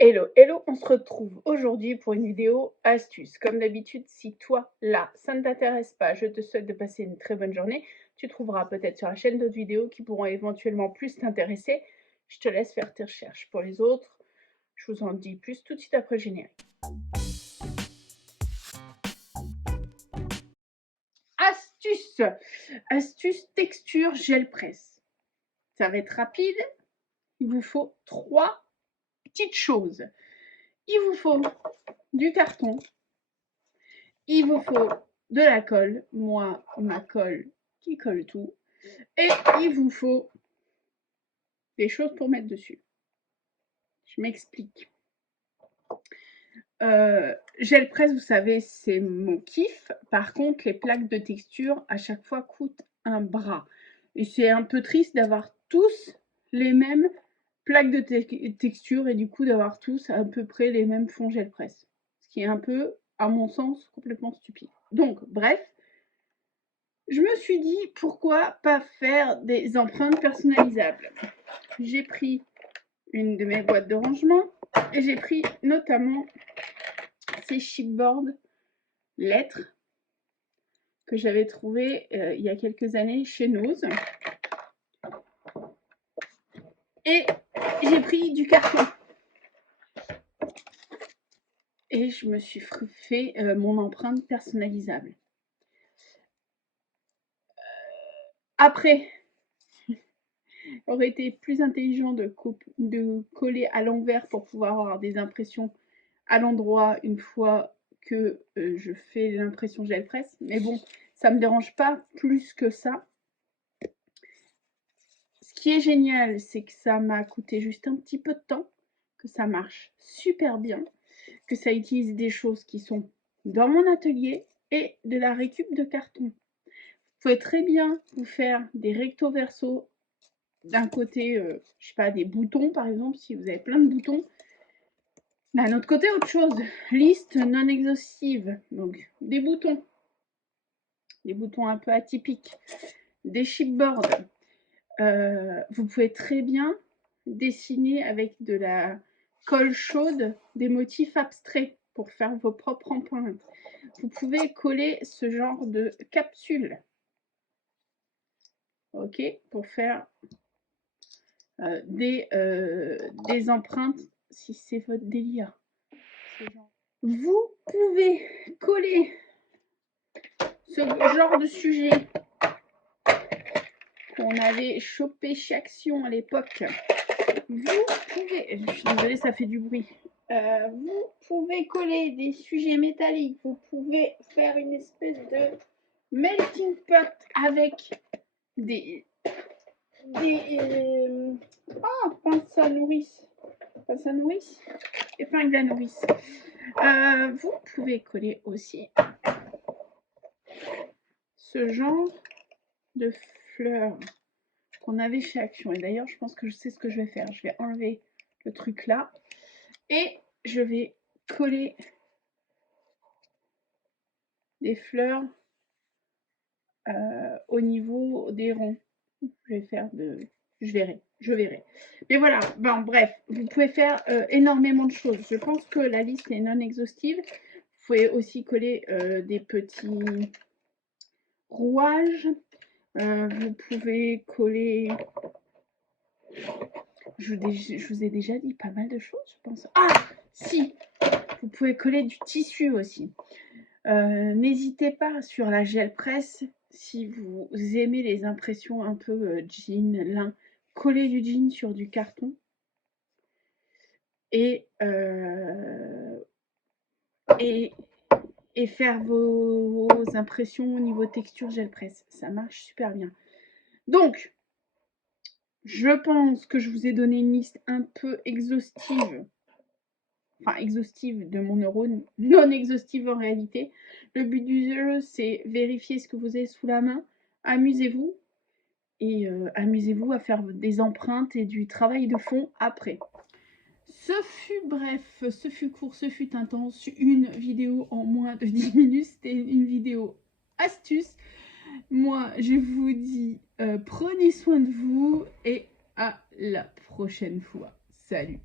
Hello, hello, on se retrouve aujourd'hui pour une vidéo astuce. Comme d'habitude, si toi, là, ça ne t'intéresse pas, je te souhaite de passer une très bonne journée. Tu trouveras peut-être sur la chaîne d'autres vidéos qui pourront éventuellement plus t'intéresser. Je te laisse faire tes recherches. Pour les autres, je vous en dis plus tout de suite après le générique. Astuce! Astuce texture gel presse. Ça va être rapide. Il vous faut 3 petites choses. Il vous faut du carton. Il vous faut de la colle, moi ma colle qui colle tout, et il vous faut des choses pour mettre dessus. Je m'explique. Gel presse, vous savez, c'est mon kiff. Par contre, les plaques de texture, à chaque fois, coûtent un bras. Et c'est un peu triste d'avoir tous les mêmes plaques de texture et du coup d'avoir tous à peu près les mêmes fonds gel presse. Ce qui est un peu, à mon sens, complètement stupide. Donc, bref, je me suis dit, pourquoi pas faire des empreintes personnalisables. J'ai pris une de mes boîtes de rangement et j'ai pris notamment ces chipboards lettres que j'avais trouvé il y a quelques années chez Nose. Et j'ai pris du carton. Et je me suis fait mon empreinte personnalisable. Après, aurait été plus intelligent de coller à l'envers pour pouvoir avoir des impressions à l'endroit une fois que je fais l'impression gel presse. Mais bon, ça ne me dérange pas plus que ça. Ce qui est génial, c'est que ça m'a coûté juste un petit peu de temps, que ça marche super bien, que ça utilise des choses qui sont dans mon atelier et de la récup de carton. Vous pouvez très bien vous faire des recto verso d'un côté, je sais pas, des boutons par exemple, si vous avez plein de boutons. D'un autre côté, autre chose, liste non exhaustive, donc des boutons un peu atypiques, des chipboards. Vous pouvez très bien dessiner avec de la colle chaude des motifs abstraits pour faire vos propres empreintes. Vous pouvez coller ce genre de capsules, ok, pour faire des empreintes si c'est votre délire. Vous pouvez coller ce genre de sujet qu'on avait chopé chez Action à l'époque. Vous pouvez, je suis désolée, ça fait du bruit. Vous pouvez coller des sujets métalliques. Vous pouvez faire une espèce de melting pot avec des pince à nourrice. Pince à nourrice, épingle à nourrice. Vous pouvez coller aussi ce genre de fleurs qu'on avait chez Action. Et d'ailleurs, je pense que je sais ce que je vais faire. Je vais enlever le truc là et je vais coller des fleurs au niveau des ronds. Je vais faire de... Je verrai. Mais voilà, bon, bref, vous pouvez faire énormément de choses. Je pense que la liste est non exhaustive. Vous pouvez aussi coller des petits rouages. Vous pouvez coller... Je vous ai déjà dit pas mal de choses, je pense. Ah, si, vous pouvez coller du tissu aussi. N'hésitez pas sur la gel presse, si vous aimez les impressions un peu jean, lin, coller du jean sur du carton et faire vos impressions au niveau texture gel presse. Ça marche super bien. Donc, je pense que je vous ai donné une liste un peu exhaustive. Enfin, exhaustive de mon neurone, non exhaustive en réalité. Le but du jeu, c'est vérifier ce que vous avez sous la main. Amusez-vous. Et amusez-vous à faire des empreintes et du travail de fond après. Ce fut bref, ce fut court, ce fut intense. Une vidéo en moins de 10 minutes. C'était une vidéo astuce. Moi, je vous dis prenez soin de vous et à la prochaine fois. Salut!